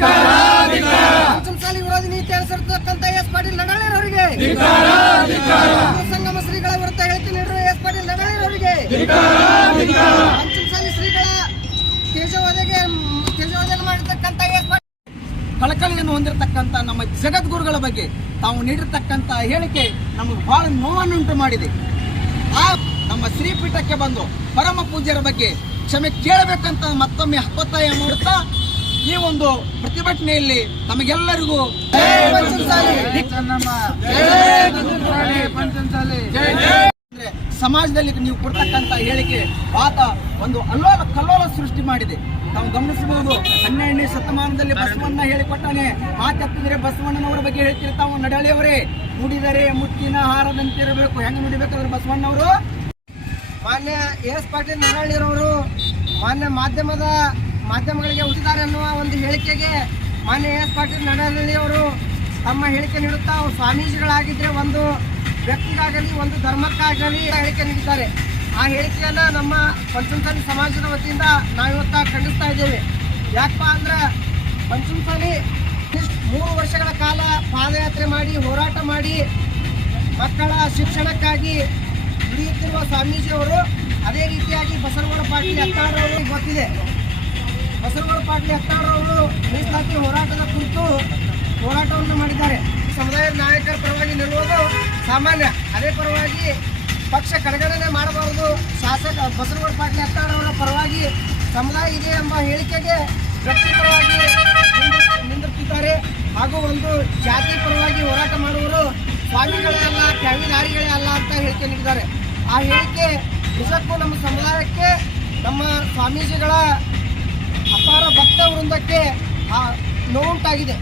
ಪಂಚಮಸಾಲಿ ವಿರೋಧಿ ನೀತಿ ಅನುಸರಿಸತಕ್ಕಂಥ ಎಸ್ ಪಾಟೀಲ್ ನಡಾಳಿಯವರಿಗೆ, ಸಂಗಮ ಶ್ರೀಗಳ ವಿರುದ್ಧ ಹೇಳಿಕೆ ನೀಡಿರುವ ಎಸ್ ಪಾಟೀಲ್ ನಡಾಳಿಯವರಿಗೆ, ಪಂಚಮಸಾಲಿ ಶ್ರೀಗಳ ತೇಜೋವಧೆಗೆ ಮಾಡಿರ್ತಕ್ಕಂಥ ಎಸ್ ಪಾಟೀಲ್ ಕಳಕಳಿಯನ್ನು ಹೊಂದಿರತಕ್ಕಂಥ ನಮ್ಮ ಜಗದ್ಗುರುಗಳ ಬಗ್ಗೆ ತಾವು ನೀಡಿರ್ತಕ್ಕಂಥ ಹೇಳಿಕೆ ನಮಗೆ ಬಹಳ ನೋವನ್ನುಂಟು ಮಾಡಿದೆ. ಆ ನಮ್ಮ ಶ್ರೀಪೀಠಕ್ಕೆ ಬಂದು ಪರಮ ಪೂಜ್ಯರ ಬಗ್ಗೆ ಕ್ಷಮೆ ಕೇಳಬೇಕಂತ ಮತ್ತೊಮ್ಮೆ ಒತ್ತಾಯ ಮಾಡುತ್ತಾ ಈ ಒಂದು ಪ್ರತಿಭಟನೆಯಲ್ಲಿ ತಮಗೆಲ್ಲರಿಗೂ ಸಮಾಜದಲ್ಲಿ ನೀವು ಕೊಡ್ತಕ್ಕಂಥ ಹೇಳಿಕೆ ಆತ ಒಂದು ಅಲ್ಲೋಲ ಕಲ್ಲೋಲ ಸೃಷ್ಟಿ ಮಾಡಿದೆ. ತಾವು ಗಮನಿಸಬಹುದು, 12ನೇ ಶತಮಾನದಲ್ಲಿ ಬಸವಣ್ಣ ಹೇಳಿಕೊಟ್ಟಾನೆ, ಮಾತೆತ್ತಿದರೆ ಬಸವಣ್ಣನವರ ಬಗ್ಗೆ ಹೇಳ್ತೀರಿ ತಾವು ನಡಾಳಿಯವರೇ. ನುಡಿದರೆ ಮುತ್ತಿನ ಹಾರದಂತಿರಬೇಕು. ಹೆಂಗೆ ನುಡಿಬೇಕಾದ್ರೆ ಬಸವಣ್ಣವರು ಮಾನ್ಯ ಎಸ್ ಪಾಟೀಲ್ ನಡಾಳಿರವರು ಮಾನ್ಯ ಮಾಧ್ಯಮಗಳಿಗೆ ಉಳಿದಿದ್ದಾರೆ ಅನ್ನುವ ಒಂದು ಹೇಳಿಕೆಗೆ ಮಾನ್ಯ ಎಸ್ ಪಾಟೀಲ್ ನಡಾಳಿಯವರು ತಮ್ಮ ಹೇಳಿಕೆ ನೀಡುತ್ತಾ ಸ್ವಾಮೀಜಿಗಳಾಗಿದ್ದರೆ ಒಂದು ವ್ಯಕ್ತಿಗಾಗಲಿ ಒಂದು ಧರ್ಮಕ್ಕಾಗಲಿ ಹೇಳಿಕೆ ನೀಡಿದ್ದಾರೆ. ಆ ಹೇಳಿಕೆಯನ್ನು ನಮ್ಮ ಪಂಚಮಸಾಲಿ ಸಮಾಜದ ವತಿಯಿಂದ ನಾವಿವತ್ತ ಖಂಡಿಸ್ತಾ ಇದ್ದೇವೆ. ಯಾಕಪ್ಪ ಅಂದ್ರೆ ಪಂಚಮಸಾಲಿ 3 ವರ್ಷಗಳ ಕಾಲ ಪಾದಯಾತ್ರೆ ಮಾಡಿ ಹೋರಾಟ ಮಾಡಿ ಮಕ್ಕಳ ಶಿಕ್ಷಣಕ್ಕಾಗಿ ದುಡಿಯುತ್ತಿರುವ ಸ್ವಾಮೀಜಿಯವರು ಅದೇ ರೀತಿಯಾಗಿ ಬಸವನಗೌಡ ಪಾಟೀಲ್ ಯತ್ನಾಳರವರು ಗೊತ್ತಿದೆ. ಬಸವನಗೌಡ ಪಾಟೀಲ್ ಯತ್ನಾಳರವರು ಮೀಸಲಾತಿ ಹೋರಾಟದ ಕುರಿತು ಹೋರಾಟವನ್ನು ಮಾಡಿದ್ದಾರೆ. ಸಮುದಾಯದ ನಾಯಕರ ಪರವಾಗಿ ನಿಲ್ಲುವುದು ಸಾಮಾನ್ಯ, ಅದೇ ಪರವಾಗಿ ಪಕ್ಷ ಕಡೆಗಣನೆ ಮಾಡಬಾರದು. ಶಾಸಕ ಬಸವನಗೌಡ ಪಾಟೀಲ್ ಯತ್ನಾಳರವರ ಪರವಾಗಿ ಸಮುದಾಯ ಇದೆ ಎಂಬ ಹೇಳಿಕೆಗೆ ವ್ಯಕ್ತಿಪರವಾಗಿ ನಿಂದಿರುತ್ತಿದ್ದಾರೆ. ಹಾಗೂ ಒಂದು ಜಾತಿ ಪರವಾಗಿ ಹೋರಾಟ ಮಾಡುವವರು ಸ್ವಾಮಿಗಳೇ ಅಲ್ಲ, ಕ್ಯಾವಿದಾರಿಗಳೇ ಅಲ್ಲ ಅಂತ ಹೇಳಿಕೆ ನೀಡಿದ್ದಾರೆ. ಆ ಹೇಳಿಕೆ ನಿಜಕ್ಕೂ ನಮ್ಮ ಸಮುದಾಯಕ್ಕೆ, ನಮ್ಮ ಸ್ವಾಮೀಜಿಗಳ ಅಪಾರ ಭಕ್ತ ವೃಂದಕ್ಕೆ ನೋವುಂಟಾಗಿದೆ.